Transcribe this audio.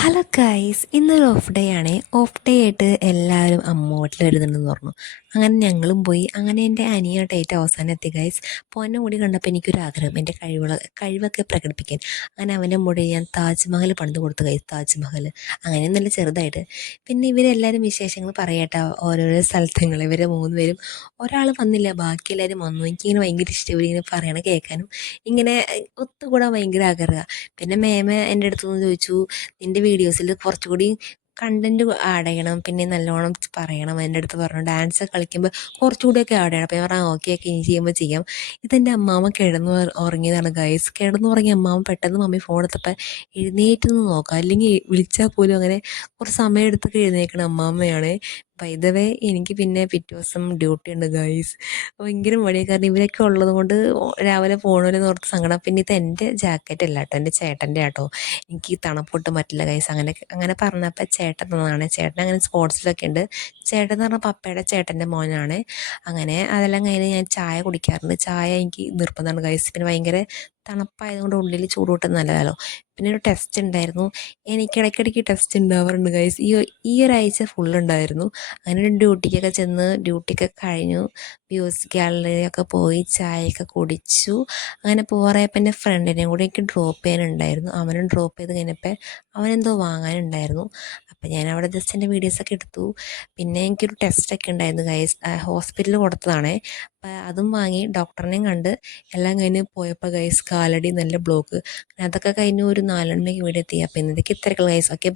Hello guys, ഇന്നൊരു off day ആണേ. Off day ആയിട്ട് എല്ലാവരും അമ്മ വീട്ടിൽ വരുന്നുണ്ടെന്ന് പറഞ്ഞു. അങ്ങനെ ഞങ്ങളും പോയി. അങ്ങനെ എൻ്റെ അനിയായിട്ട് ഏറ്റവും അവസാനം എത്തി ഗൈസ്. അപ്പോൾ അവൻ്റെ മുടി കണ്ടപ്പോൾ എനിക്കൊരു ആഗ്രഹം, എൻ്റെ കഴിവൊക്കെ പ്രകടിപ്പിക്കാൻ. അങ്ങനെ അവൻ്റെ മുടി ഞാൻ താജ്മഹൽ പണിത് കൊടുത്തു ഗൈസ്, താജ്മഹൽ. അങ്ങനെ നല്ല ചെറുതായിട്ട്. പിന്നെ ഇവരെല്ലാവരും വിശേഷങ്ങൾ പറയട്ടെ, ഓരോരോ സ്ഥലത്തുങ്ങൾ. ഇവർ മൂന്ന് പേരും ഒരാൾ വന്നില്ല, ബാക്കി എല്ലാവരും വന്നു. എനിക്കിങ്ങനെ ഭയങ്കര ഇഷ്ടം ഇവരിങ്ങനെ പറയണ കേൾക്കാനും, ഇങ്ങനെ ഒത്തുകൂടാൻ ഭയങ്കര ആഗ്രഹമാണ്. പിന്നെ മേമ എൻ്റെ അടുത്തുനിന്ന് ചോദിച്ചു, നിൻ്റെ വീഡിയോസിൽ കുറച്ചുകൂടി കണ്ടൻറ്റ് ആഡ് ചെയ്യണം, പിന്നെ നല്ലോണം പറയണം. എൻ്റെ അടുത്ത് പറഞ്ഞു ഡാൻസ് കളിക്കുമ്പോൾ കുറച്ചുകൂടിയൊക്കെ ആഡ് ചെയ്യണം. അപ്പോൾ ഞാൻ പറഞ്ഞു ഓക്കെ ഓക്കെ, ഇനി ചെയ്യുമ്പോൾ ചെയ്യാം. ഇതെൻ്റെ അമ്മാമ്മ കിടന്നു ഉറങ്ങിയതാണ് ഗൈസ്. കിടന്നുറങ്ങിയ അമ്മാമ്മ പെട്ടെന്ന് മമ്മി ഫോൺ എടുത്തപ്പോൾ എഴുന്നേറ്റ് നിന്ന് നോക്കാം, അല്ലെങ്കിൽ വിളിച്ചാൽ പോലും അങ്ങനെ കുറച്ച് സമയം എടുത്തൊക്കെ എഴുന്നേൽക്കണം അമ്മാമ്മയാണ്. ബൈ ദ വേ എനിക്ക് പിന്നെ പിറ്റേ ദിവസം ഡ്യൂട്ടി ഉണ്ട് ഗൈസ്. ഭയങ്കര മടിയാണ്, കാരണം ഇവരൊക്കെ ഉള്ളത് കൊണ്ട് രാവിലെ പോകണമെന്ന് ഓർത്ത് സങ്കടം. പിന്നെ ഇത് എൻ്റെ ജാക്കറ്റ് അല്ല കേട്ടോ, എൻ്റെ ചേട്ടൻ്റെ ആട്ടോ. എനിക്ക് തണുപ്പൊട്ട് പറ്റില്ല ഗൈസ്. അങ്ങനെ പറഞ്ഞപ്പോൾ ചേട്ടൻ തന്നതാണ്. ചേട്ടൻ അങ്ങനെ സ്പോർട്സിലൊക്കെ ഉണ്ട്. ചേട്ടൻ എന്ന് പറഞ്ഞാൽ പപ്പയുടെ ചേട്ടൻ്റെ മോനാണ്. അങ്ങനെ അതെല്ലാം കഴിഞ്ഞ് ഞാൻ ചായ കുടിക്കാറുണ്ട്. ചായ എനിക്ക് നിർബന്ധമാണ് ഗൈസ്. പിന്നെ ഭയങ്കര തണുപ്പായതുകൊണ്ട് ഉള്ളിൽ ചൂട് കൂട്ടുന്നത് നല്ലതല്ലോ. പിന്നെ ഒരു ടെസ്റ്റ് ഉണ്ടായിരുന്നു. എനിക്ക് ഇടയ്ക്കിടയ്ക്ക് ടെസ്റ്റ് ഉണ്ടാവാറുണ്ട് ഗൈസ്. ഈ ഒരാഴ്ച ഫുള്ളുണ്ടായിരുന്നു. അങ്ങനെ ഡ്യൂട്ടിക്കൊക്കെ ചെന്ന് ഡ്യൂട്ടിയൊക്കെ കഴിഞ്ഞു. മ്യൂസിക് ഗാലറിയൊക്കെ പോയി ചായയൊക്കെ കുടിച്ചു. അങ്ങനെ പോകാറായപ്പോൾ എൻ്റെ ഫ്രണ്ടിനെയും കൂടി എനിക്ക് ഡ്രോപ്പ് ചെയ്യാനുണ്ടായിരുന്നു. അവനും ഡ്രോപ്പ് ചെയ്ത് കഴിഞ്ഞപ്പോൾ അവനെന്തോ വാങ്ങാനുണ്ടായിരുന്നു. അപ്പം ഞാൻ അവിടെ ജസ്റ്റ് എൻ്റെ വീഡിയോസൊക്കെ എടുത്തു. പിന്നെ എനിക്കൊരു ടെസ്റ്റൊക്കെ ഉണ്ടായിരുന്നു ഗൈസ്, ഹോസ്പിറ്റലിൽ കൊടുത്തതാണേ. അപ്പം അതും വാങ്ങി ഡോക്ടറിനെയും കണ്ട് എല്ലാം കഴിഞ്ഞ് പോയപ്പോൾ ഗൈസ് കാലടി നല്ല ബ്ലോക്ക്. അതൊക്കെ കഴിഞ്ഞ് ഒരു 4 മണിക്ക് വീട് എത്തി. അപ്പം ഇന്നത്തേക്ക് ഇത്രയൊക്കെ ഗൈസ്. ഓക്കെ.